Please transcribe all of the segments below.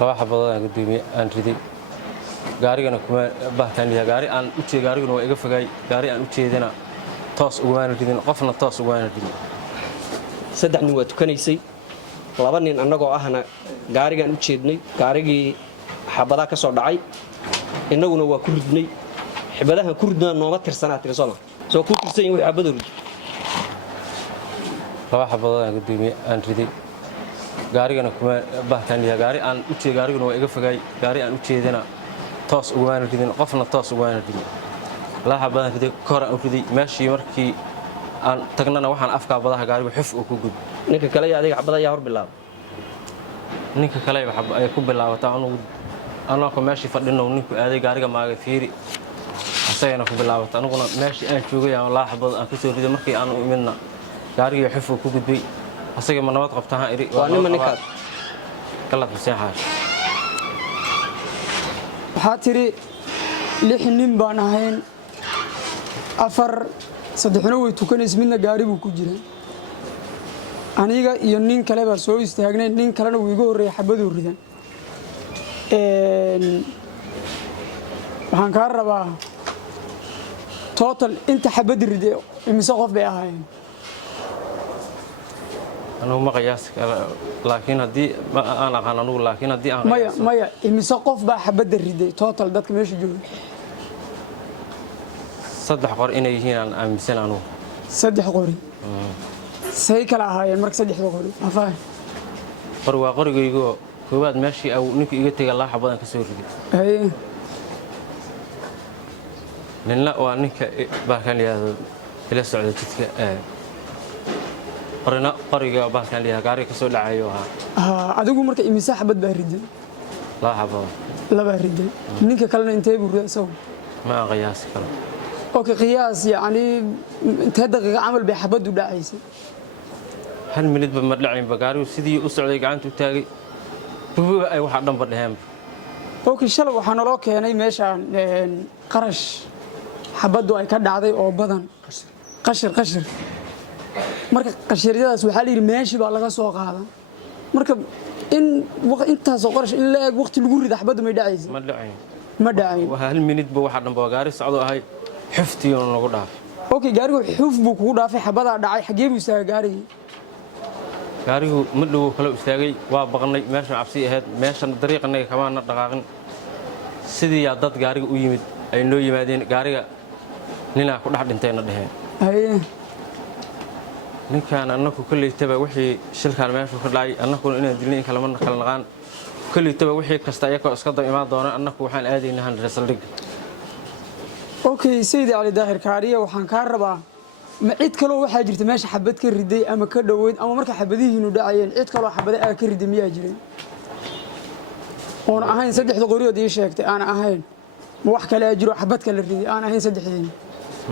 laba xabadood aan gudoomiye aan riday gaarigana kuma baahtaan yahay gaari aan u jeedo gaariguna waa iga fogay gaari aan u jeedina toos ugu waan ridin qofna toos ugu waan ridin saddex nin waa tukanaysay laba nin annagoo ahna gaarigaan u jeednay gaarigii xabadaha ka soo dhacay innaguna waa ku ridnay xabadahan ku ridnaa nooma tirsanaa tirsana soo ku tirsan yahay xabado rid laba xabadood aan gudoomiye aan riday gaarigana kuma baahtaan yahay gaari aan u jeedo gaariguna waa iga fogay gaari aan u jeedina toos ugu waan ridin qofna toos ugu waan ridin laba xabadood riday kor aan u riday meeshii markii aan tagnana waxaan afka badaha gaariga xuf oo ku gud ninka kale iyo adiga xabada ayaa hor bilaabay ninka kale ay ku bilaabataa anoo meeshii fadhino ninku aaday gaariga maaga fiiri asagana ku bilaabata anuguna meeshii aan joogay aan laba xabadood aan ka soo riday markii aan u imidna gaarigii xuf oo ku gudbay asaga ma nabad qabtaan iri waa ninkaas kala fasaxay waxaa tiri 6 nin baan ahayn afar saddexna way tukanaysa midna gaari buu ku jiraa aniga iyo nin kale baa soo istaagnay nin kalena wuu iga horreeyay xabaduu ridan waxaan kaa rabaa total inta xabadi riday imise qof bay ahaayeen anu ma qiyaas laakiin hadii aan aqaan anu laakiin hadii aan maya imise qof baa xabada riday total dadka meesha jooga saddex qor inay yihiin aan aaminsan anu saddex qori say kala ahaayeen marka saddexda qori afaan qor waa qorigaygo koobaad meeshii uu ninku iga tagay laba xabadan ka soo riday haye ninna waa ninka baakan liyaado ila socda jidka qoriga baakan liyaado gaariga ka soo dhacayo adigu marka imise xabad baa riday laba xabadood laba riday ninka kalena intee buu riday saw ma qiyaas karo اوكي قياس يعني انت دقيقه عمل بحبد ودعيسه هل منيد بما دحين بغاريو sidii u socday gacanta u taagay buuba ay waxa dhanba dhaheem اوكي shal waxaan loo keenay meeshaan qarash xabadu ay ka dhacday oo badan qashir marka qashiryadaas waxa la yiri meeshii baa laga soo qaadan marka in intaas oo qarash in la eeg waqti lagu rido xabadu ma dhacayso ma dhacayn waxa hal minid ba waxa dhanba gaari socdo ahay xuftiyo nagu dhaaf اوكي gaarigu xuf buu kugu dhaafay xabada dhacay xagee buu istaagay gaarigu ma dhow kala istaagay waa baqnay meesha cabsi ahayd meesha dariiqanaga kama dhaqaaqin sidii yaa dad gaariga u yimid ay noo yimaadeen gaariga nina ku dhax dhintayna dhaheen haye ninkan annagu kulleeytaba wixii shilkaan meesha ka dhacay annagu inaan dilnay kala naqaan kulleeytaba wixii kasta ayagoo iska dab imaan doona annagu waxaan aadaynaa handresaldhig اوكي سيدي علي داخل كاريه waxaan ka rabaa ma cid kale waxa jirta meesha xabad ka riday ama ka dhaweyd ama marka xabadihiinu dhacayeen cid kale xabad ay ka riday miyaa jiray oo ahayn saddexda qoriyood ii sheegtay aan ahayn ma wax kale jiro xabad kale riday aan ahayn saddexdii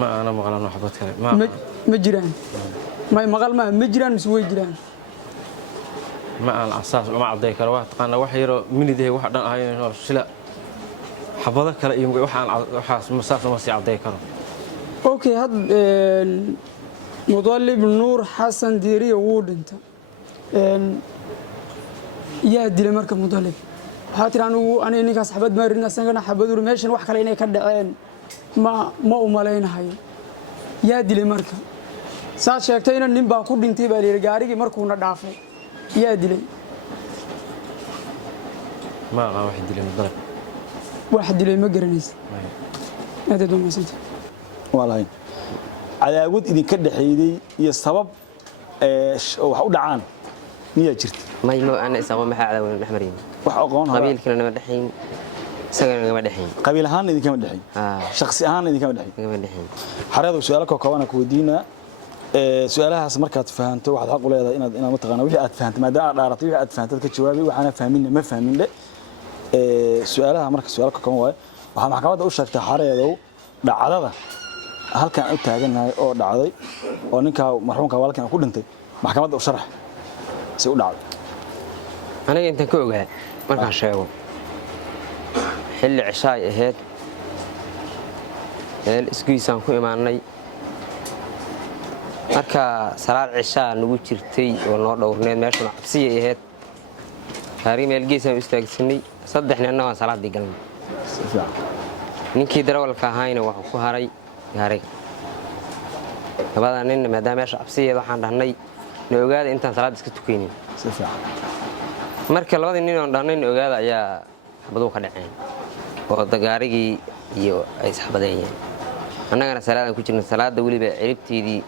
ma ana maqlaan xabad kale ma jiraan ma jiraan mise way jiraan ma aan asaas ma caday karo wax taqaan wax yaro miniday wax dhan ahayn shila xabada kale iyo waxaas masaafo ma sii caday karo اوكي had مطلب نور حسن ديريه wuu dhinta yaa dilay marka mudalib waxa tiraan aniga ninkaas xabad ma ridna sanana xabadu meeshan wax kale inay ka dhaceen ma u maleynayo yaa dilay marka saa sheegtay in nin baa ku dhintay baa leeyahay gaarigi markuu na dhaafay yaa dilay ma wax dilay mudalib واحد اللي ما قرنيس هذا دوما سنتي والله cadaawad idin ka dhaxeeyay iyo sabab wax u dhacaan miyaa jirta ma ana isago ma cadaawad dhaxmarin wax aqoon qabiilkana ma dhaxayn isagana ma dhaxayn qabiil ahaan idin kama dhaxayn shakhsi ahaan idin kama dhaxayn xareedo su'aalo ka kooban ku weydiina su'aalahaas markaad fahanto waxaad xaq u leedahay inaad mataqaana wixii aad fahanto maadaama aad dhaaratay wixii aad fahanto ka jawaabay waxaana fahmin ma fahmin su'aalaha marka su'aalo ka kooban waxa maxkamadda u sheegtay xareedo dhacdada halkan u taaganahay oo dhacday oo ninka marxuumka walaalkan ku dhintay maxkamadda u sharax si u dhacday aniga inta ka ogaa markaan sheego xilli cishaay ahayd iskuisaan ku imaanay marka salaad cishaa nagu jirtay oo noo dhowrneed meeshuna cabsiya ahayd gaarigii meel geesaan u istaagsanay saddexni anna waan salaadii galnay si fiican ninkii darawalka ahaayna wuxuu ku haray gaariga labada nin maadaama meesha cabsiyeeda waxaan dhahnay na ogaada intaan salaad iska tukaynin si fiican marka labadii nin oon dhahnay na ogaada ayaa xabaduhu ka dhaceen oo gaarigii iyo ay isxabadeeyeen annagana salaadaan ku jirnay salaada weliba ciribteedii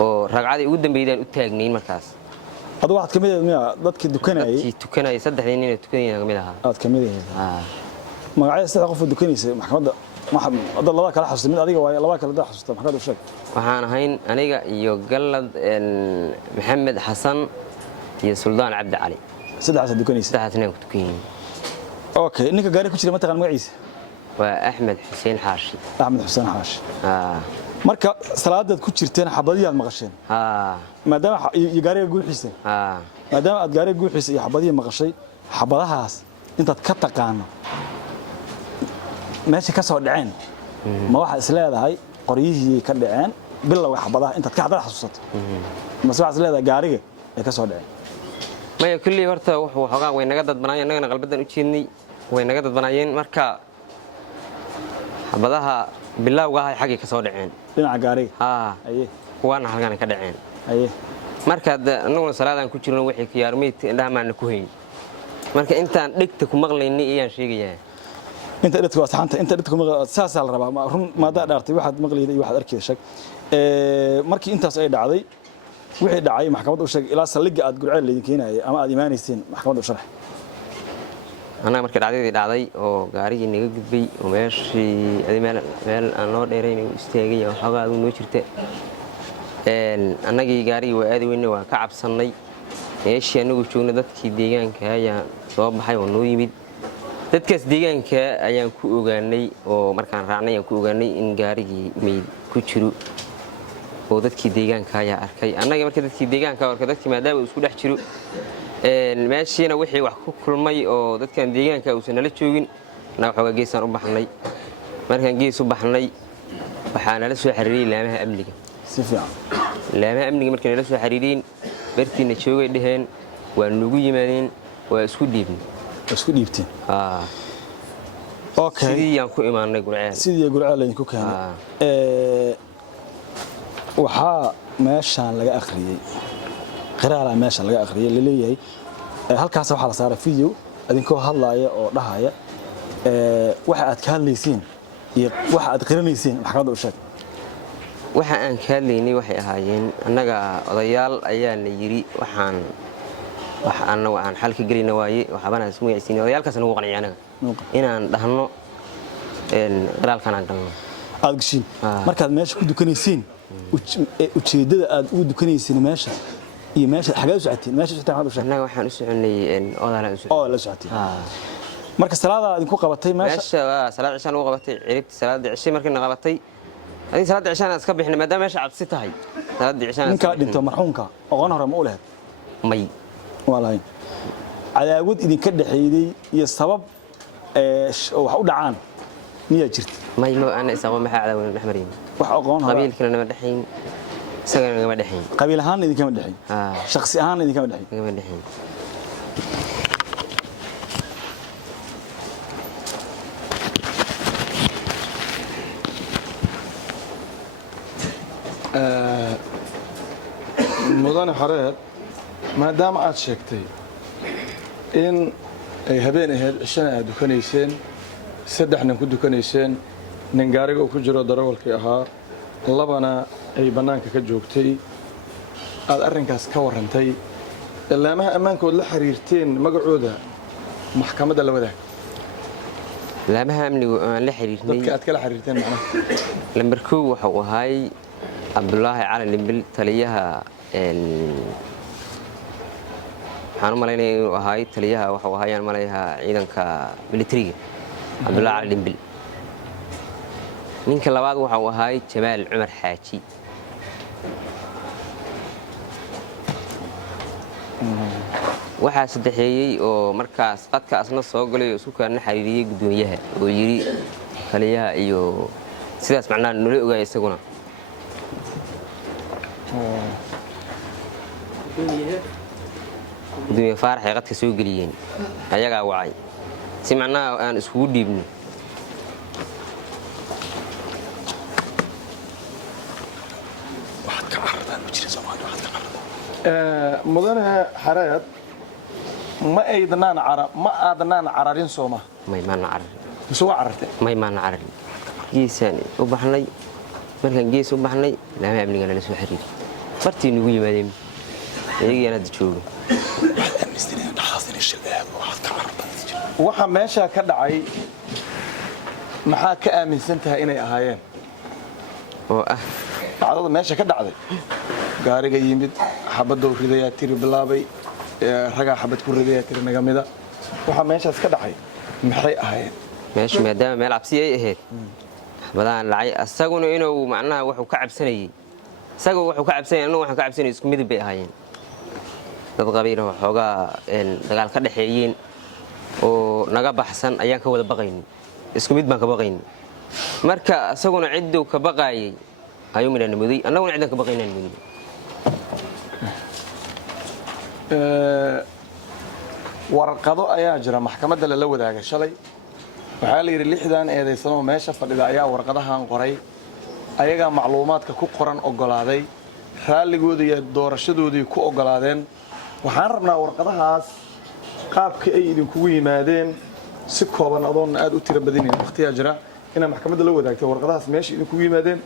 oo ragcadii ugu dambeydaan u taagnayn markaas adigu waxaad kamid ahayd miya dadkii dukanayay dadkii tukanayay saddexdii nin oo tukanayay kamid ahaa aad kamid ahayd magacyada saddex qof oo dukanaysay maxkamadda dad labada kala xasuustay mid adiga waaye labada kale dad xasuustay maxkamadda u sheeg waxaan ahayn aniga iyo gallad maxamed xasan iyo suldaan cabdi cali saddexaas dukanaysay saddexaas nin ku tukanayay okay ninka gaari ku jira ma taqaan magaciisa waa axmed xuseen xaashi axmed xuseen xaashi marka salaadaad ku jirteen xabadiyaad maqasheen maadaama gaariga guuxiisa maadaama aad gaariga guuxiisa iyo xabadihii maqashay xabadahaas intaad ka taqaano meesha ka soo dhaceen ma waxaad is leedahay qoryihii ka dhaceen bilowga xabadaha intaad ka hadal xasuusato mase waxaad is leedahay gaariga ay ka soo dhaceen maya kullii horta wuxuu xoogaa way naga dadbanaayeen annagana qalbadan u jeednay way naga dadbanaayeen marka xabadaha bilowga ahay xaggii ka soo dhaceen dhinaca gaariga aye kuwaana halkan ka dhaceen aye marka annaguna salaadaan ku jirno wixii kiyaarmeyd indhaha maana ku hayn marka intaan dhigta ku maqlaynay ayaan sheegayaa inta dhigta waa saxanta inta dhigta ku maqlay saas la rabaa run maada dhaartay waxaad maqlayday iyo waxaad arkayday shag markii intaas ay dhacday wixii dhacay maxkamadda u sheeg ilaa saldhigga aad gurceel leedin keenayay ama aad iimaanayseen maxkamadda u sharax annaga markii dhacdadii dhacday oo gaarigii naga gudbay oo meeshii meel aan loo dheerayn u istaagay oo xoogaa adigu noo jirta annagii gaarigii waa aadi weynay waa ka cabsannay meeshii annagu joogna dadkii deegaanka ayaan soo baxay oo noo yimid dadkaas deegaanka ayaan ku ogaanay oo markaan raacnay ayaan ku ogaanay in gaarigii meyd ku jiro oo dadkii deegaanka ayaa arkay annaga markii dadkii deegaanka arkay dadkii maadaama uu isku dhex jiro meeshiina wixii wax ku kulmay oo dadkan deegaanka uusan nala joogin annaga xoogaa geesaan u baxnay markaan gees u baxnay waxaa nala soo xiriiriyey laamaha amniga si fiican laamaha amniga markay nala soo xiriiriyeen bartiina joogay dhaheen waa nugu yimaadeen waa isku dhiibnay isku dhiibteen okay sidii aan ku imaanay gurceel sidii gurceel layn ku keenay waxaa meeshaan laga akhriyay qiraala meeshaan laga akhriyay laleeyahay halkaas waxaa la saaray video idinkoo hadlaaya oo dhahaya waxa aad ka hadlayseen iyo waxa aad qiranayseen maxkamadda u sheeg waxa aan ka hadlaynay waxay ahaayeen annaga odayaal ayaa la yiri waxaan annagu aan xalka gelina waaye waxbana ismu yacsiin odayaalkaas nagu qanciyay anaga inaan dhahno qiraalkan aan galno aad gashiin markaad meesha ku dukanayseen ujeedada aad ugu dukanayseen meesha iyo meesha xagaa u socoteen meesha socoteen maxaad u sheegtay annaga waxaan u soconay odaalaan u soconay oo la socoteen marka salaada idinku qabatay meesha salaad cishaan ugu qabatay ciribti salaada cishay markii na qabatay adii salaada cishaan iska bixin maadaama meesha cabsi tahay salaada cishaan ninka dhinto marxuumka aqoon hore ma u lahayd may walaay cadaawad idinka dhaxeeyay iyo sabab wax u dhacaan miyaa jirta may ma ana isaaqo maxaa cadaawad dhex marin wax aqoon hore qabiilkana nama dhaxayn isagana nama dhaxayn qabiil ahaan idinkama dhaxayn shakhsi ahaan idinkama dhaxayn nama dhaxayn mudane xareed maadaama aad sheegtay in ay habeen ahayd cishana aad dukanayseen saddex nin ku dukanayseen nin gaariga uu ku jiro darawalkii ahaa labana ay bannaanka ka joogtay aad arrinkaas ka warrantay ilaamaha ammaankood la xiriirteen magacooda maxkamadda la wadaag laamaha amnigu aan la xiriirnay dadka aad kala xiriirteen macnaha lambar 2 waxa uu ahay Abdullaahi Cali Limbil taliyaha waxaan malaynayaa inuu ahay taliyaha waxa uu ahaayaan malayaha ciidanka militariga Abdullaahi Cali Limbil ninka labaad waxa uu ahay Jamaal Cumar Xaaji waxaa saddexeeyay oo markaas qadka asna soo galay oo isku kaana xiriiriyay gudoomiyaha oo yiri taliyaha iyo sidaas macnaa nolo ogaay isaguna gudoomiye faarax ay qadka soo geliyeen ayagaa wacay si macnaha aan iskugu dhiibno mudane xareed ma aadnaan cararin sooma may maana cararin mise waa carartay may maana cararin geesaan u baxnay markaan gees u baxnay laamaha amniga nala soo xiriiray bartii nagu yimaadeen iyagiina hadda joogo waxa meesha ka dhacay maxaa ka aaminsan tahay inay ahaayeen oo ah dhacdada meesha ka dhacday gaariga yimid xabadoo ridayaa tiri bilaabay ragaa xabad ku ridayaa tiri nagamida waxa meeshaas ka dhacay maxay ahaayeen meesha maadaama meel cabsi ay ahayd xabadaan dhacay asaguna inuu macnaha wuxuu ka cabsanayay isagoo wuxuu ka cabsanayay annagu waxaan ka cabsanayay isku midib bay ahaayeen dad qabiil oo xoogaa dagaal ka dhaxeeyeen oo naga baxsan ayaan ka wada baqaynay isku mid baan ka baqaynay marka asaguna cidduu ka baqaayay ayuu midhaan muday annaguna ciddaan ka baqaynaan muday warqado ayaa jira maxkamadda lala wadaaga shalay waxaa la yidhi 6dan eedaysanoo meesha fadhida ayaa warqadahan qoray ayagaa macluumaadka ku qoran ogolaaday raalligooda iyo doorashadoodii ku ogolaadeen waxaan rabnaa warqadahaas qaabkii ay idinkugu yimaadeen si kooban adoon aad u tiro badinayn waqtiyaa jira inaa maxkamadda la wadaagtay warqadahaas meesha idinkugu yimaadeen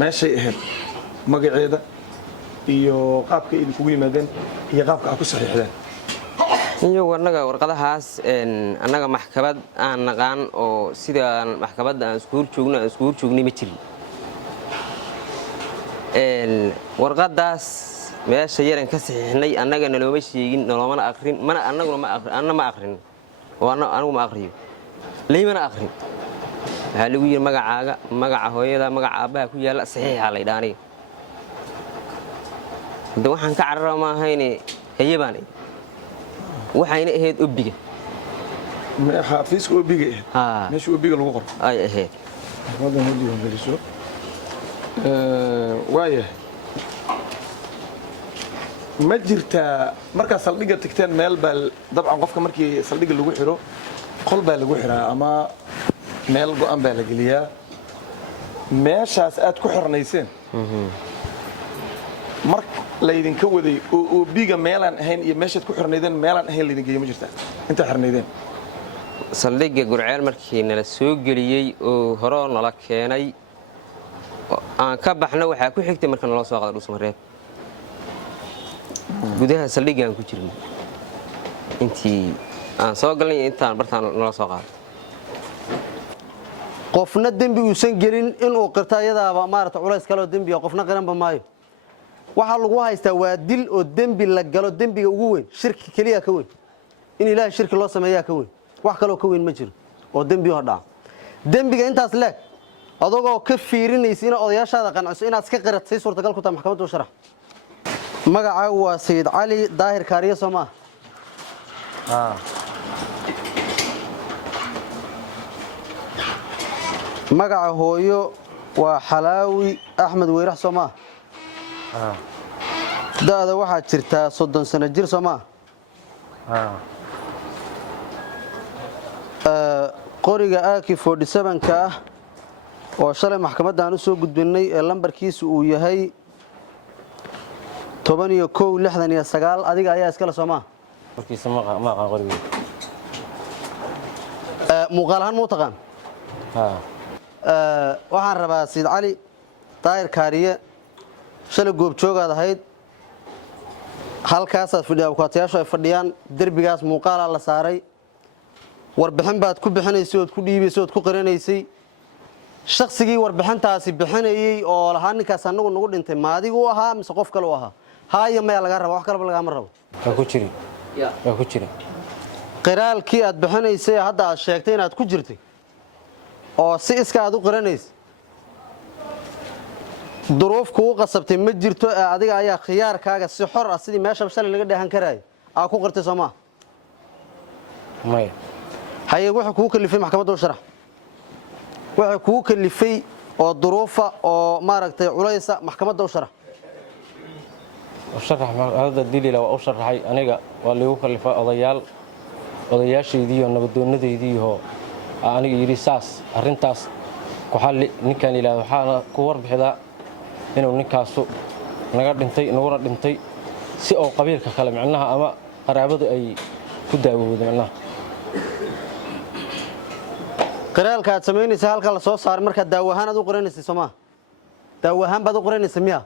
meeshay ahayd magaceeda iyo qaabka idinkugu yimaadeen iyo qaabka aad ku saxiixdeen iyagu annaga warqadahaas annaga maxkamad aan naqaan oo sidaan maxkamadda aan isku hor joognay ma jirin warqadaas meesha yaran ka saxiixnay annaga nalooma sheegin naloomana aqrin mana annaguna ma aqrin oo anigu ma aqriyo laymana aqrin waxaa lagu yidhi magacaaga magaca hooyada magaca aabbaha ku yaalla saxiixa la ydhaa aniga hadda waxaan ka carara ma ahayne haye baan id waxayna ahayd obiga xafiiska obiga ahayd meesha obiga lagu qoro ay ahayd maxkamadan hadiiwan geliso waayahay ma jirtaa markaa saldhigga tagteen meel baa dabcan qofka markii saldhigga lagu xiro qol baa lagu xiraa ama meel go'an baa la geliyaa meeshaas aad ku xirnayseen mar laydinka waday oo obiga meelaan ahayn iyo meeshaad ku xirnaydeen meelaan ahayn laydin geeyo ma jirtaa intaa xirnaydeen saldhigga gurceel markii nala soo geliyey oo horoo nala keenay aan ka baxno waxaa ku xigtay marka naloo soo qaada dhusmareeb gudaha saldhigga aan ku jirnay intii aan soo galnay iyo intaan bartaan nala soo qaaday qofna dembi uusan gelin inuu qirto ayadaaba maarata culays kaleoo dembiga qofna qiranba maayo waxaa lagu haystaa waa dil oo dembi la galo dembiga ugu weyn shirki keliya ka weyn in ilaahay shirki loo sameeyaa ka weyn wax kaloo ka weyn ma jiro oo dembi oo dhaca dembiga intaas leeg adagoo ka fiirinaysa inaad odayaashaada qanciso inaad iska qirat say suurtagal ku tahay maxkamadda u sharax magacaagu waa sayid cali daahir kaariye soo maaha magaca hooyo waa xalaawi axmed weyrax soo maaha da'da waxaa jirtaa 30 sano jir soo maaha qoriga aki 47ka ah oo shalay maxkamadda aan u soo gudbinay ee lambarkiisu uu yahay 1169 adiga ayaa iskale soo maaha markiisa ma aqaan qoriga muuqaal ahaan muu taqaan waxaan rabaa sayid cali daahir kaariye shalay goobjoogaad ahayd halkaasaad fadhiya abukaatayaashu ay fadhiyaan derbigaas muuqaalaa la saaray warbixin baad ku bixinaysay ood ku dhiibaysay ood ku qarinaysay shaqsigii warbixintaasi bixinayey oo lahaa ninkaas annagu nagu dhintay ma adigu u ahaa mise qof kale u ahaa haaya mayaa lagaa raba wax kaleba lagaama rabo waa ku jiri qiraalkii aad bixinaysay hadda aad sheegtay inaad ku jirtay oo si iska aad u qiranaysa duruuf kugu qasabtay ma jirto ee adiga ayaa khiyaarkaaga si xor ah sidii meesha shalay laga dheehan karaayo aa ku qirtay soo maaha maya haye wuxuu kugu kalifay maxkamadda u sharax wuxuu kugu kalifay oo duruufa oo maaragtay culaysa maxkamadda u sharax sharax hada dilila waa u sharaxay aniga waa lagu khalifay odayaashaydii iyo nabadoonadeydii oo aniga yiri saas arintaas ku xalli ninkan ilaa waxaana ku warbixidaa inuu ninkaasu naga dhintay naguna dhintay si oo qabiilka kale macnaha ama qaraabadu ay ku daawowdo macnaha qiraalka aad samaynaysa halka la soo saaray marka daawahaan aad u qoraynaysa Soomaa daawahaan baad u qoraynaysa miya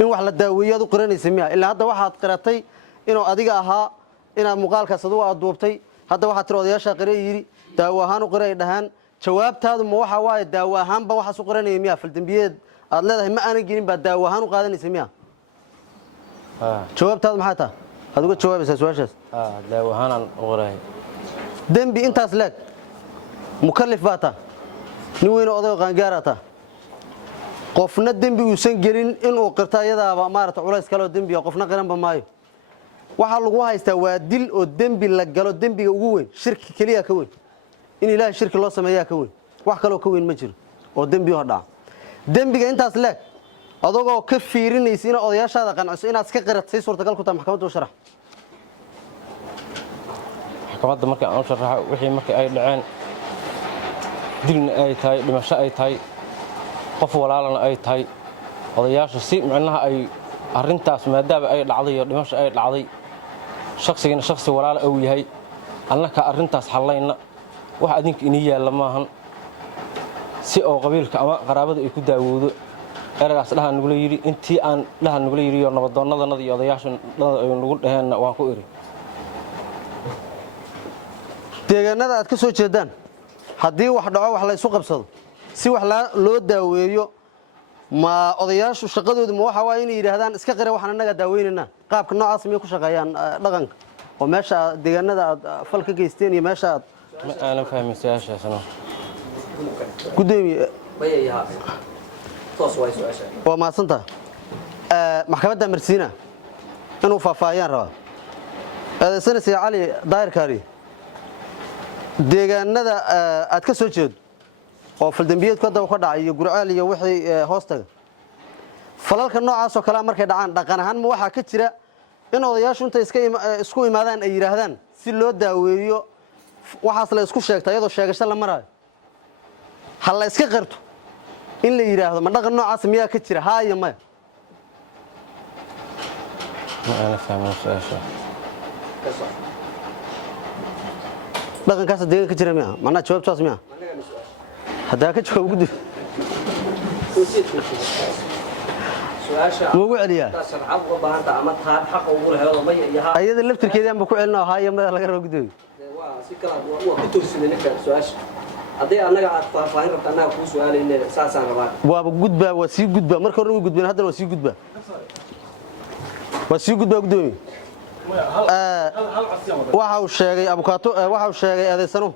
in wax la daaweeyo aad u qoraynaysa miya ilaa hadda waxaad qiratay inuu adiga ahaa inaad muuqaalkaas aad duubtay hadda waxaad tiri odayaasha qirey yiri daawahaan u qoray dhahan jawaabtaadu ma waxa waaye daawahaan ba waxa soo qoranayay miya faldambiyeed aad leedahay ma aanan gelin ba daawahaan u qaadanaysa miya jawaabtaadu maxay tahay aad uga jawaabaysaa su'aashaas daawahaan u qoray dambi intaas leeg mukallaf baata nin weyn oo oday qaangaarata qofna dambi uusan gelin in uu qirto ayadaaba maarata culays kale oo dambi qofna qiranba maayo waxa lagu haystaa waa dil oo dambi la galo dambiga ugu weyn shirki kaliya ka weyn in ilaahay shirki loo sameeyaa ka weyn wax kale oo ka weyn ma jiro oo dambi oo dhaca dambiga intaas leeg adagoo ka fiirinaysa in odayaashaada qanciso inaad iska qiratay suurtagal ku tahay maxkamadda u sharax maxkamadda markii aan u sharaxo wixii markii ay dhaceen dilna ay tahay dhimasho ay tahay qof walaalana ay tahay odayaasha si macnaha ay arintaas maadaama ay dhacday iyo dhimasho ay dhacday shakhsigana shakhsi walaal uu yahay annaka arintaas xallayna wax adinka inii yaalla maahan si oo qabiilka ama qaraabada ay ku daawoodo eragaas dhaha nagula yiri intii aan dhaha nagula yiri iyo nabadoonnadanada iyo odayaasha ay nagu dhaheenna waan ku iri deegaanada aad ka soo jeedaan haddii wax dhaco wax la isu qabsado si wax loo daaweeyo ma odayaashu shaqadoodu ma waxa waa inay yiraahdaan iska qire waxaan anaga daaweynayna qaabka noocaas miyay ku shaqeeyaan dhaqanka oo meesha deegaanada aad fal ka geysteen iyo meesha aad ma aanan fahmin su'aashaasna gudoomiye bayayaa toos way su'aasha waa maasanta maxkamadda Marsiina inuu faahfaahiyaan raba adeesanaysa cali daayirkaari deegaanada aad ka soo jeedo oo faldambiyeedku hadda ka dhacay iyo gurcaal iyo wixii hoostaga falalka noocaas oo kale markay dhacaan dhaqan ahaan ma waxa ka jira in odayaashu inta isku imaadaan ay yiraahdaan si loo daaweeyo waxaas la isku sheegtay iyadoo sheegasho la marayo hal la iska qirto in la yiraahdo ma dhaqan noocaas miyaa ka jira haaya ma ana fahmin su'aasha dhaqankaas deegaanka ka jira miyaa macna jawaabtaas miyaa hadaa ka jawaab gudub su'aasha ugu celiya sharaxaad uga baahanta ama taad xaq ugu leeyahay ma yahay ayada laftirkeedii aan ku celino haaya ma laga rabo gudub waa si kala waa ku toosina ninka su'aasha hadii anaga aad faahfaahin rabto anaga ku su'aalaynaa saasaan rabaa waa gudbaa waa sii gudbaa marka hore way gudbeen haddana waa sii gudbaa gudoomiye waxa uu sheegay abukaato waxa uu sheegay adeysano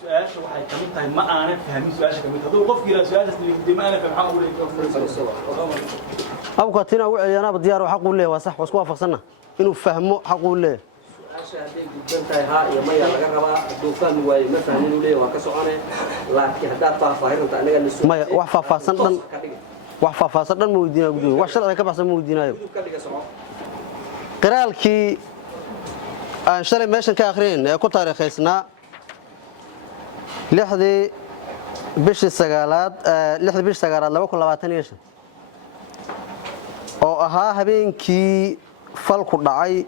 su'aasha waxay kamid tahay ma aanan fahmin su'aasha kamid haduu qofkii la su'aashaas leeyahay ma aanan fahmin abukaatina uu celiyana diyaar xaq u leeyahay waa sax wasku waafaqsana inuu fahmo xaq u leeyahay su'aasha hadii gudban tahay ha iyo ma laga rabaa haduu fahmi waayo ma fahmin uu leeyahay waa ka soconay laakiin hadaa faahfaahin rabto anaga la ma wax faahfaahsan dhan ma weydiinaa gudoomiye wax sharci ka baxsan ma weydiinaayo qiraalkii aan shalay meeshan ka akhriin ee ku taariikhaysnaa 6 bishii 9aad 2025 oo ahaa habeenkii falku dhacay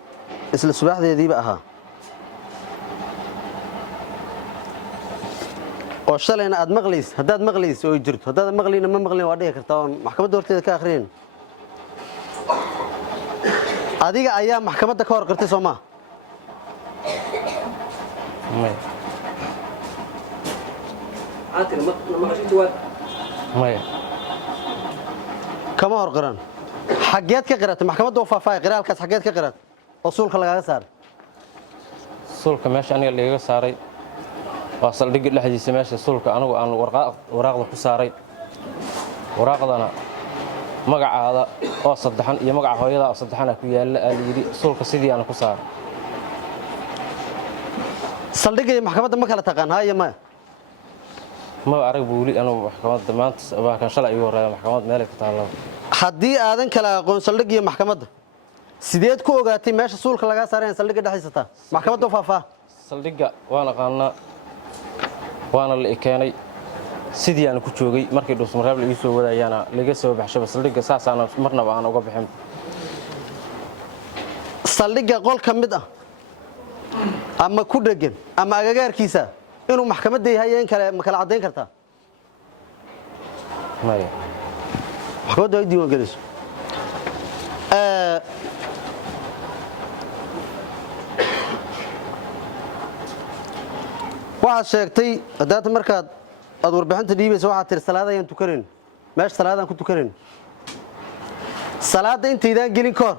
isla subaxdeediiba ahaa oo shalayna aad maqlays hadaad maqlays oo jirto hadaad maqlayna ma maqlayn waa dhigi kartaa oo maxkamadda horteeda ka akhriin adiga ayaa maxkamadda ka hor qirtay Soomaa maya kama hor qiran xageed ka qiratay maxkamadda oo faahfaahay qiraalkaas xageed ka qiratay oo suulka lagaaga saaray suulka meesha aniga laga saaray waa saldhig dhexdiisa meesha suulka anigu aan waraaqda ku saaray waraaqdana magacaada oo saddexan iyo magaca hooyada oo saddexana ku yaala yiri suulka sidii aan ku saaray saldhigay maxkamadda ma kala taqaan haaya ma ما أعرف بقولي أنا محكمة دمانت أبغى كان شلع يورا محكمة مالك تعالى haddii aadan kala aqoon saldhig iyo maxkamadda sideed ku ogaatay meesha suulka laga saareen saldhigga dhaxaysata maxkamadda faafaa saldhigga waana qaana waana la keenay sidii aan ku joogay markii dhusmareeb la ii soo wadaayana laga soo baxshay saldhigga saasana marnaba aan uga bixin saldhigga qol ka mid ah ama ku dhagan ama agagaarkiisa inuu maxkamadda yahay in kale ma kala cadeyn kartaa maya maxkamadda ay diiwaan geliso waxaad sheegtay hadaad markaad aad warbixinta dhiibayso waxaad tiri salaad ayaan tukanayn meesha salaadaan ku tukanayn salaada intaydaan gelin ka hor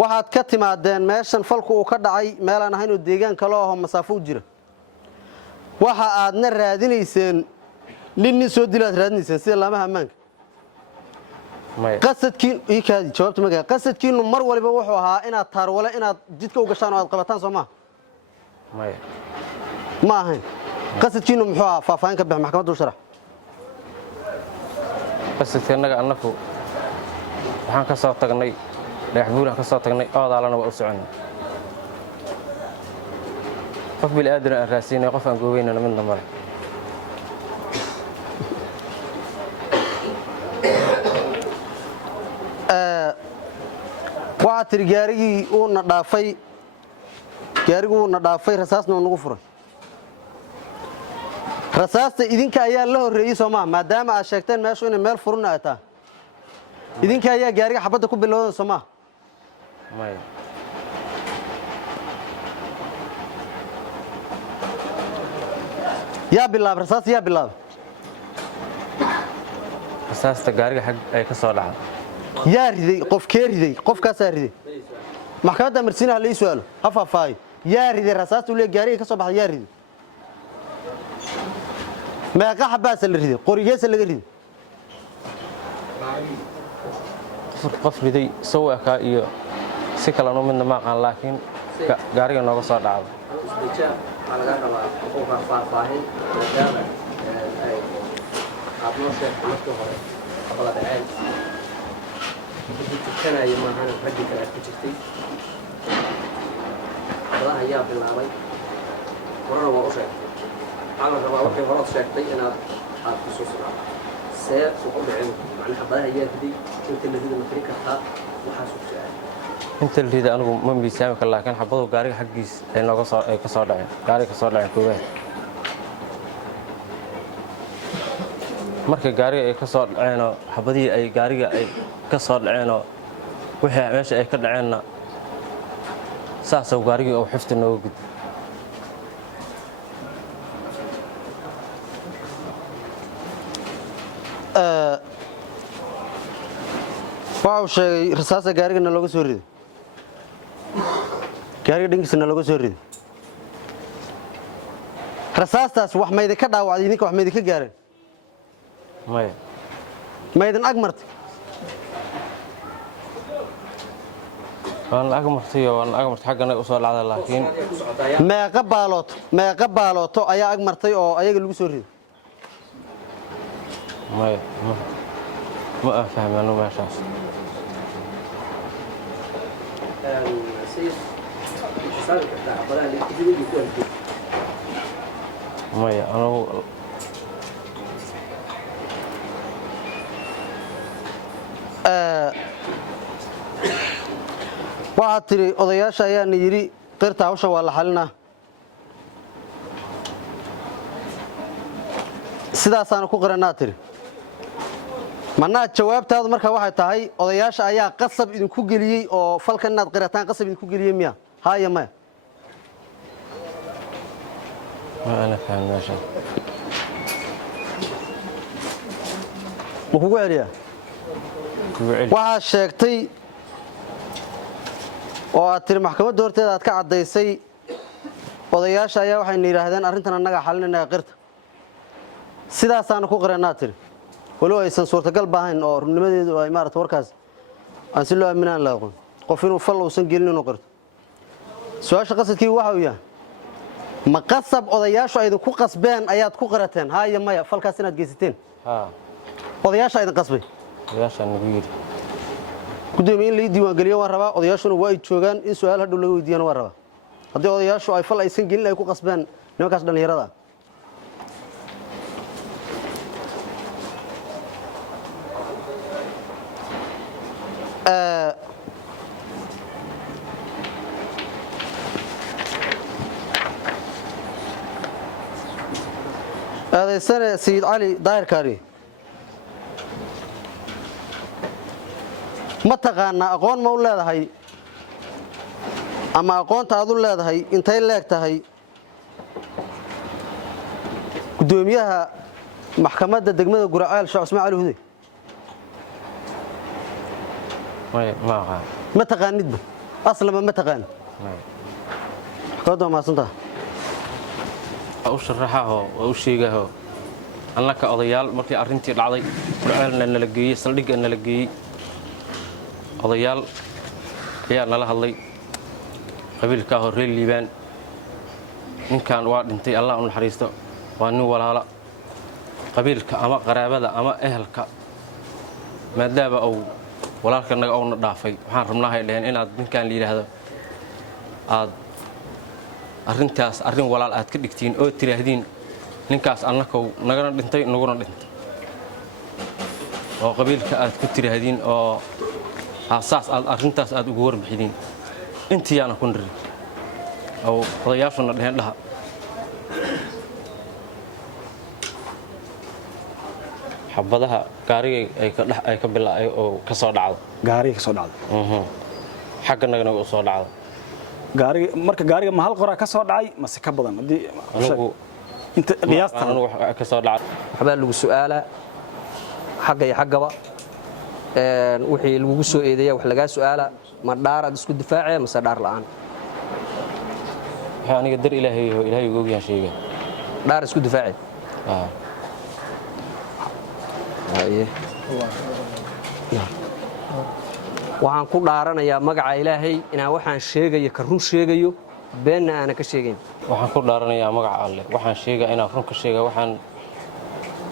waxaad ka timaadeen meeshan falku uu ka dhacay meelaan ahayn oo deegaan kale oo masaafo u jira waxa aadna raadinayseen nin soo dilaad raadinayseen sida laamaha ammaanka qasadkiin ii kaadi jawaabta magaca qasadkiinu mar waliba wuxuu ahaa inaad taarwale inaad jidka u gashaan oo aad qabataan Soomaa maya ma ahayn qasadkiinu muxuu ahaa faafaan ka bix maxkamadda u sharax qasadkeenaga annagu waxaan ka soo tagnay dhexbuulaan ka soo tagnay oodaalana waa u soconay qof bil aadan aan raasiinay qof aan goobeynana midna male waxaad tiri gaarigii uu na dhaafay rasaasna uu nagu furay rasaasta idinka ayaa la horreeyey Soomaa maadaama aad sheegteen meeshu inay meel furun ay tahay idinka ayaa gaariga xabadda ku bilowday Soomaa maya yaa bilaab rasaas yaa bilaab rasaasta gaariga xag ay ka soo dhacday yaa riday qofkee riday qofkaasaa riday maxkamadda marsiinaha la ii su'aalo ha faafaayo yaa riday rasaasta uu leeyahay gaariga ka soo baxay yaa riday meeqa xabaas la riday qorigeesa laga riday qof riday soo eka iyo si kale oo midna ma aqaan laakiin gaariga nooga soo dhacday laga rabaa oo faahfaahin maadaama ay qaabnoo sheegtay markii hore qabada dhaceen tukanayo maahan raggi kale ku jirtay qabadaha ayaa bilaabay horena waa u sheegtay waxaa la rabaa wixii hore sheegtay inaad ku soo socdaa see ugu dhicin macna qabadaha ayaa riday inta la riday ma kari kartaa waxaas u jecel inta la riday anigu ma miisaami karo laakiin xabadu gaariga xaggiis ay nooga soo ay ka soo dhaceen gaariga ka soo dhaceen koobaad marka gaariga ay ka soo dhaceen oo xabadii ay gaariga ay ka soo dhaceen oo wixii meesha ay ka dhaceenna saas oo gaariga oo xifti nooga gudbay waxa uu sheegay rasaasta gaarigana looga soo riday gaariga dhankiisana looga soo riday rasaastaas wax mayda ka dhaawacday idinka wax mayda ka gaareen maya maydan ag martay waan ag martay xaggana u soo dhacday laakiin meeqa baalooto ayaa ag martay oo ayaga lagu soo riday maya ma fahmaano meeshaas maya anigu waxaad tiri odayaasha ayaana yidhi qirta hawsha waa la xalinaa sidaasaana ku qiranaad tiri manaa jawaabtaadu markaa waxay tahay odayaasha ayaa qasab idinku geliyey oo falkan inaad qirataan qasab idinku geliyey miya haya maya ma ana fahmin meesha ma kugu celiyaa waxaad sheegtay oo aad tiri maxkamadda horteeda aad ka caddaysay odayaasha ayaa waxayna yidhaahdeen arrintan annagaa xalinaynaga qirta sidaasaana ku qiranaad tiri walow aysan suurtagal baahayn oo runnimadeedu ay maarata warkaas aan si loo aaminaan la aqoon qof inuu fal uusan gelin inuu qirto su-aasha qasadkii waxa uu yahay ma qasab odayaashu ay ku qasbeen ayaad ku qarateen haaya maya falkaas inaad geysateen odayaasha ay qasbay odayaasha nagu yiri gudoomiye in la diiwaan geliyo waan rabaa odayaashuna waa ay joogaan in su'aal hadhow laga weydiiyana waan rabaa haddii odayaashu ay fal aysan gelin ay ku qasbeen nimankaas dhalinyarada هذا السنة سيد علي داير كاري ما تقانا أقوان ما أولا هاي أما أقوان تعذر لا هاي انتهي لك تهي قدوميها محكمة الدقمة قرعال شو اسمع له هذي ما تقان ندبه أصلا ما تقان حكوته ما صنطه sharaxaho oo sheegaho annaka odayaal markii arintii dhacday qur'aanna la geeyay saldhigana la geeyay odayaal ayaa nala hadlay qabiilka hore liibaan ninkan waa dhintay Allah u naxariisto waa nin walaala qabiilka ama qaraabada ama ehelka maadaama uu walaalka naga oo dhaafay waxaan rabnaa inaad ninkan la yiraahdo aad arrintaas arrin walaal aad ka dhigtiin oo tiraahdeen ninkaas annaka nagana dhintay naguna dhintay oo qabiilka aad ku tiraahdeen oo asaas aad arrintaas aad ugu warbixideen intii aan ku niri oo odayaashuna dhaheen dhaha xabadaha gaariga ay ka bilaay oo ka soo dhacdo gaariga ka soo dhacdo xagga nagana u soo dhacdo gaariga marka gaariga ma hal qora ka soo dhacay mase ka badan hadii anigu inta qiyaasta ka soo dhacay waxba lagu su'aala xagga iyo xaggaba wixii lagu soo eedeeyay wax laga su'aala ma dhaarad isku difaacay mase dhaar la'aan waxa aniga dar ilaahay ugu ogyahay sheega dhaar isku difaacay waxaan ku dhaaranayaa magaca ilaahay inaan waxaan sheegayo ka run sheegayo beenna aan ka sheegayn waxaan ku dhaaranayaa magaca alle waxaan sheegaa inaan run ka sheega waxaan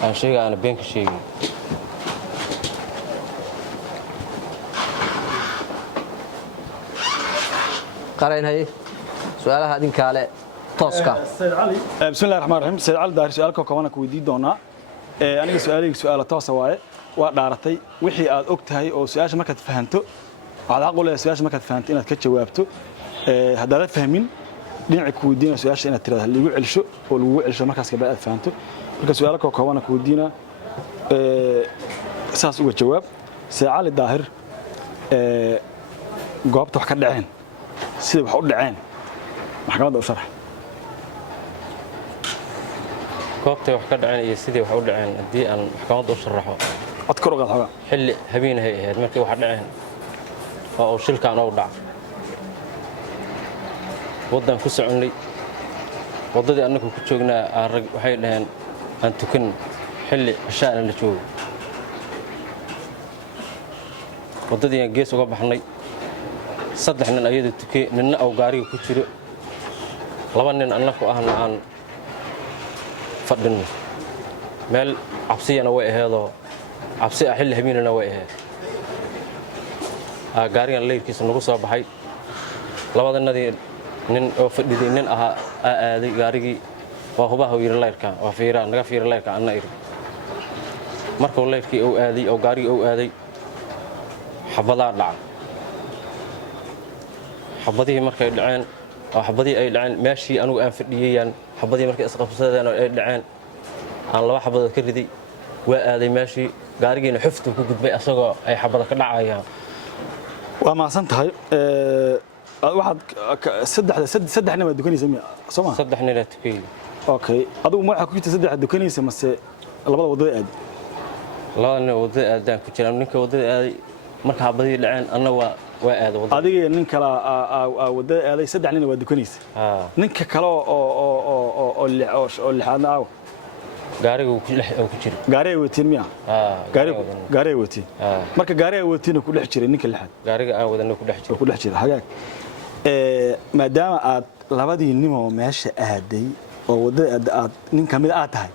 aan sheegaa aan been ka sheegay qareen hay su'aalaha adin kale tooska Said Ali bismillaahir rahmaanir rahiim Said Ali daar su'aalka koobana ku weydiin doonaa aniga su'aalayga su'aala toosa waaye waa dhaaratay wixii aad og tahay oo su'aasha markaad fahanto waxaad xaq u leedahay su'aasha markaad fahanto inaad ka jawaabto haddaad fahmin dhinaca ku weydiina su'aasha inaad tiraahdo lagu celsho oo lagu celsho markaas ka baad fahanto marka su'aalka koobana ku weydiina saas uga jawaab Said Ali daahir goobta wax ka dhaceen sida wax u dhaceen maxkamadda u sharax goobta wax ka dhaceen iyo sidii wax u dhaceen hadii aan maxkamadda u sharaxo cod kor uga xogaa xilli habeenahay ahayd markii wax dhaceen oo shilkaan oo dhac wadan ku soconay wadadii annagu ku joognaa arag waxay dhaheen aan tukan xilli cashaan la joogo wadadii aan gees uga baxnay saddex nin ayadu tukay ninna oo gaariga ku jiro laba nin annagu ahna aan fadhino meel cabsiyana way aheedoo cabsi ah xilli habeenana way aheed gaarigan leyrkiisa nagu soo baxay labadanadii nin oo fadhiday nin ahaa aaday gaarigii waa hubaha yiri leyrka waa fiiraa naga fiira leyrka anna iri markuu leyrkii uu aaday oo gaarigii uu aaday xabadaa dhaca xabadihii markay dhaceen oo xabadii ay dhaceen meeshii anigu aan fadhiyayaan xabadii markay isqabsadeen oo ay dhaceen aan laba xabadood ka riday waa aaday meeshii gaarigiina xuftu ku gudbay asagoo ay xabada ka dhacayaan waa maasan tahay waxaad saddex nin baad dukanaysa miya soo ma saddex nin aad tukay okay adigu ma waxa ku jirta saddex dukanaysa mase labada wadada aad labada nin wadada aadaan ku jiraan ninka wadada aaday marka xabadii dhaceen anna waa aaday wadada adiga nin kala wadada aaday saddex nin waa dukanaysa ninka kale oo lixaadna aaw gaariga uu ku jiro gaariga watiin miya gaariga watiin marka gaariga watiin ku dhex jiray ninka lixaad gaariga aan wadana ku dhex jiro hagaag maadaama aad labadii nimoo meesha aaday oo wadada aad nin kamid aad tahay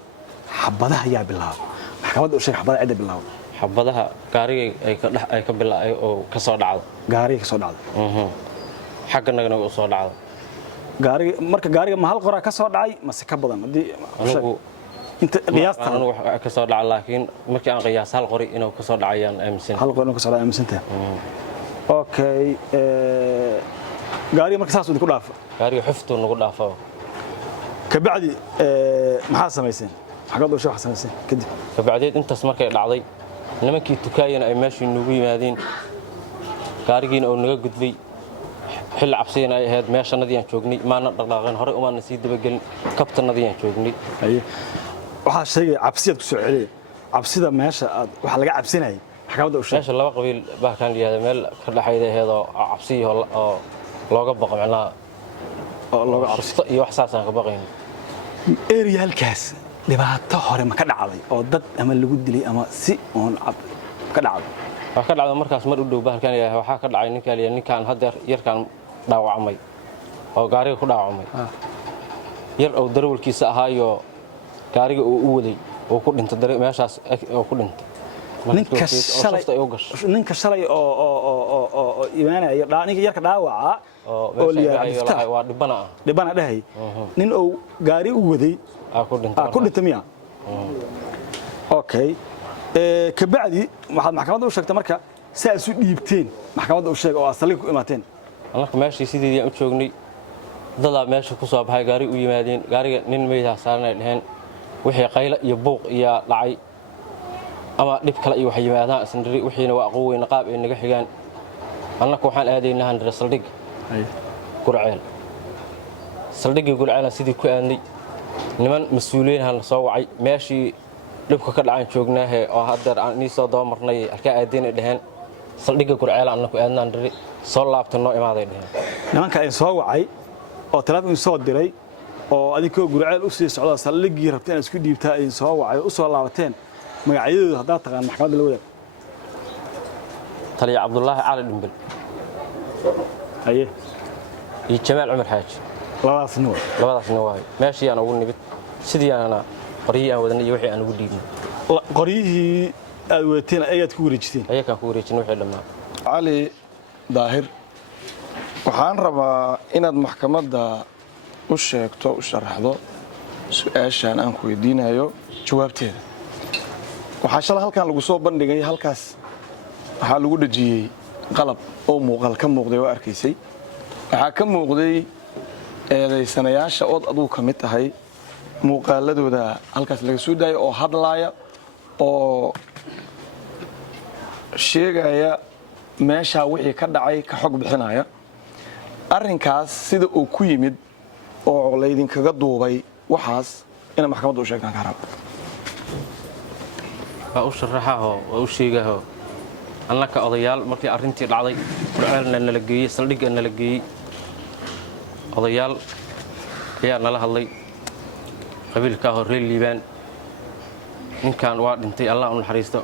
xabadaha ayaa bilaabay maxkamadda u sheeg xabadaha cidda bilaabay xabadaha gaarigay ay ka bilaabay oo ka soo dhacdo gaariga ka soo dhacday xagga nagana u soo dhacdo gaariga ma hal qoraa ka soo dhacay mase ka badan hadii anigu inta qiyaasta anigu ka soo dhacay laakiin markii aan qiyaas hal qori inuu ka soo dhacayaan aaminsan hal qori inuu ka soo dhacay aaminsantahay okay gaariga marka saas uu ku dhaafo gaariga xuftu nagu dhaafo kabacdi maxaa samayseen maxkamadda u sheeg waxa samayseen kadib kabacdi intaas markay dhacday nimankii tukaayana ay meeshii nagu yimaadeen gaarigiina oo naga gudbay xilli cabsiina ay ahayd meeshanadii aan joognay maana dhaqaaqeen hore umaana sii dabagelin kabtanadii aan joognay waxaa sheegay cabsiyaad ku soo celiyay cabsida meesha aad waxa laga cabsinayay maxkamadda u sheeg meesha laba qabiil baa kan liyaada meel ka dhaxayda ahayd oo cabsi oo looga baqo macnaha oo looga cabsi iyo wax saas aan ka baqayn eriyalkaas dhibaato hore ma ka dhacday oo dad ama lagu dilay ama si oon ka dhacday waxa ka dhacday markaas mar u dhow bahalkan ilaahay waxa ka dhacay ninkaan hadda yarkaan dhaawacmay oo gaariga ku dhaawacmay yar oo darwalkiisa ahaayo gaariga uu u waday oo ku dhintay meeshaas oo ku dhintay ninka shalay oo imaanaya ninka yarka dhaawaca oo liyaa waa dhibana dhahay nin oo gaari u waday ku dhintay miya okay kabacdi waxaad maxkamadda u sheegtay marka si aad isu dhiibteen maxkamadda u sheeg oo aad saldhig ku imaateen anaka meeshii sideedii aan u joognay dadaa meesha ku soo baxay gaari u yimaadeen gaariga nin meydha saaranay dhaheen wixii qaylo iyo buuq iyo dhacay ama dhib kale iyo wax yimaadaan isndiri wixiina waa aqoon qaab ay naga xigaan annaka waxaan aadaynaa handira saldhig gurceel saldhigii gurceel sidii ku aadnay niman mas'uuliyiin soo wacay meeshii dhibka ka dhacaan joognaahe oo haddeer aan inii soo daba marnay halkaa aadeen ay dhaheen saldhigga gurceel annaku aadnaan dhiri soo laabtay noo imaaday dhaheen nimanka ay soo wacay oo telefoon soo diray oo adinkoo gurceel u sii socda saldhiggii rabtay inaad isku dhiibtaa ay soo wacay u soo laabateen magacyadooda haddaad taqaan maxkamadda la wadaag taliya cabdullaahi cali dhimbel haye iyo jamaal cumar xaaji labadaas nin waay meeshii aan ugu nimid sidii aanana qoryihii aan wadanay iyo wixii aan ugu dhiibnay qoryihii aad wadateen ayaad ku wareejiseen ayakaan ku wareejinay wixii dhammaan cali daahir waxaan rabaa inaad maxkamadda u sheegto u sharaxdo su-aashaan aan ku weydiinayo jawaabteeda waxaa shalay halkan lagu soo bandhigay halkaas waxaa lagu dhajiyey qalab oo muuqaal ka muuqday oo arkaysay waxaa ka muuqday eedaysanayaasha ood aduu ka mid tahay muuqaaladooda halkaas laga soo daaya oo hadlaaya oo sheegaya meeshaa wixii ka dhacay ka xog bixinaya arrinkaas sida uu ku yimid oo laydinkaga duubay waxaas inaad maxkamadda u sheegtaan ka raba waa u sharaxaho waa u sheegaho annaka odayaal markii arrintii dhacday gurceelna nala geeyey saldhigga nala geeyey odayaal ayaa nala hadlay qabiilka ahoo reer liibaan ninkan waa dhintay allah u naxariisto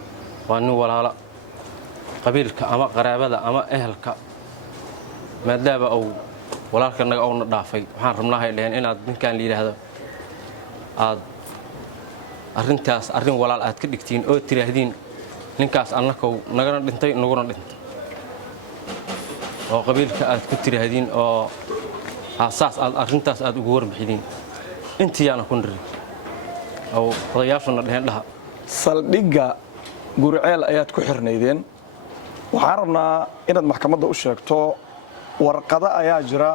waa nin walaala qabiilka ama qaraabada ama ehelka maadaama uu walaalka naga uuna dhaafay waxaan rabnaahay dhaheen inaad ninkan la yidhaahdo aad arrintaas arrin walaal aad ka dhigtiin oo tiraahdeen ninkaas annakow nagana dhintay naguna dhintay oo qabiilka aad ku tiraahdeen oo saas aad arrintaas aad ugu warbixidiin intiyaana ku niri oo odayaashuna dhaheen dhaha saldhigga gurceel ayaad ku xirnaydeen waxaan rabnaa inaad maxkamadda u sheegto warqado ayaa jira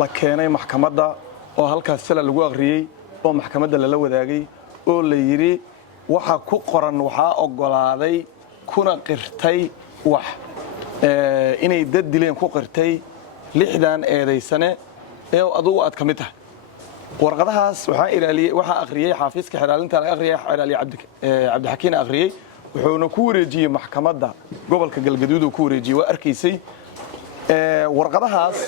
la keenay maxkamadda oo halkaas sala lagu akhriyey oo maxkamadda lala wadaagay oo la yidhi waxa ku qoran waxaa oggolaaday kuna qirtay wax inay dad dileen ku qirtay 6 eedaysane ee adugu aad ka mid tahay warqadahaas waxaa akhriyey xaafiiska xiraalinta laga akhriyay xiraaliye cabdixakiin akhriyey wuxuuna ku wareejiyey maxkamadda gobolka galgaduud uu ku wareejiyey waa arkaysay warqadahaas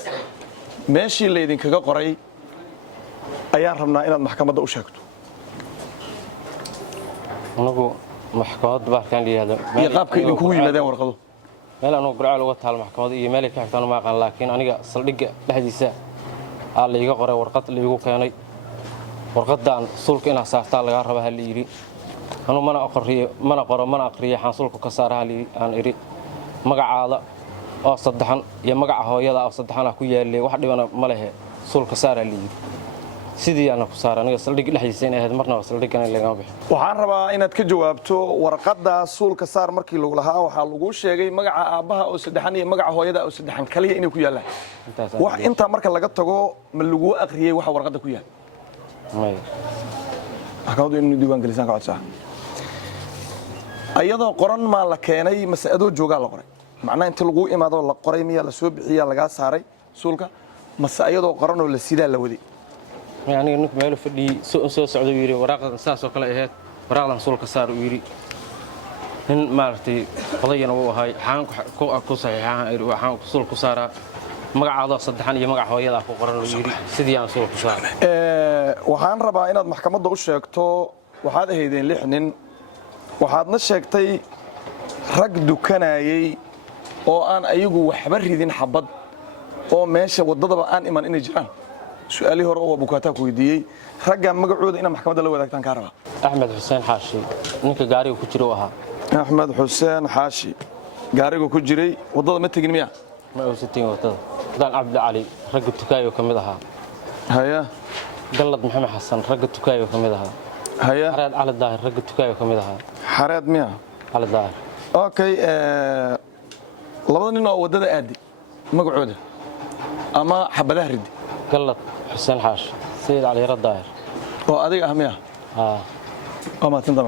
meeshii laydinkaga qoray ayaan rabnaa inaad maxkamadda u sheegto anagu maxkamadda baarkaan la yidhaahdo iyo qaabka idinkugu yimaadeen warqadu meel anugu gurceel uga taal maxkamadda iyo meelay ka xigtaan uma aqaan laakiin aniga saldhigga dhexdiisa aa la iga qoray warqad la igu keenay warqadaan suulka inaa saartaa lagaa raba ha la yidhi anuu mana qoro mana aqriyo waxaan suulka ka saara aan idhi magacaada oo saddexan iyo magaca hooyada oo saddexana ku yaalay wax dhibana ma lehe suulka saara la yidhi sidii aan ku saara aniga saldhig dhexdiisa in ahayd marna saldhigana lagama bixin waxaan rabaa inaad ka jawaabto warqadda suulka saar markii lagu lahaa waxaa lagu sheegay magaca aabbaha oo saddexan iyo magaca hooyada oo saddexan kaliya inay ku yaalaan wax intaa marka laga tago ma lagu aqriyay waxa warqadda ku yaal maxkamadu inuu diiwaan gelisaan ka codsaa ayadoo qoran maa la keenay mase adoo joogaa la qoray macnaha inta lagu imaado la qoray miyaa la soo bixiyaa lagaa saaray suulka mase ayadoo qoran oo la sidaa la waday aniga ninku meel fadhiyey soo socdo yiri waraaqdan saas oo kale ahayd waraaqdan suulka saar uu yiri nin maartay qodayana uu ahay waxaan ku saxiixaan waxaan suulka saaraa magacaada saddexan iyo magaca hooyada ku qoran uu yiri sidii aan suulka saaray waxaan rabaa inaad maxkamadda u sheegto waxaad ahaydeen 6 nin waxaadna sheegtay rag dukanayay oo aan ayagu waxba ridin xabad oo meesha wadadaba aan iman inay jiraan su'aali hore oo bukaata ku weydiiyay ragga magacooda ina maxkamadda la wadaagtaan ka raba Axmed Xuseen Xaashi ninka gaariga ku jiro ahaa Axmed Xuseen Xaashi gaariga ku jiray wadada ma tagin miya ma uu sitiin wadada dan Cabdi Ali ragga tukaayo kamid ahaa haya galad Maxamed Xasan ragga tukaayo kamid ahaa haya xareed Cali Daahir ragga tukaayo kamid ahaa xareed miya Cali Daahir okay labada nin oo wadada aadi magacooda ama xabadaha ridi galad Xuseen Xaashi Sayid Cali Daahir oo adiga ah miya ها ما تنضم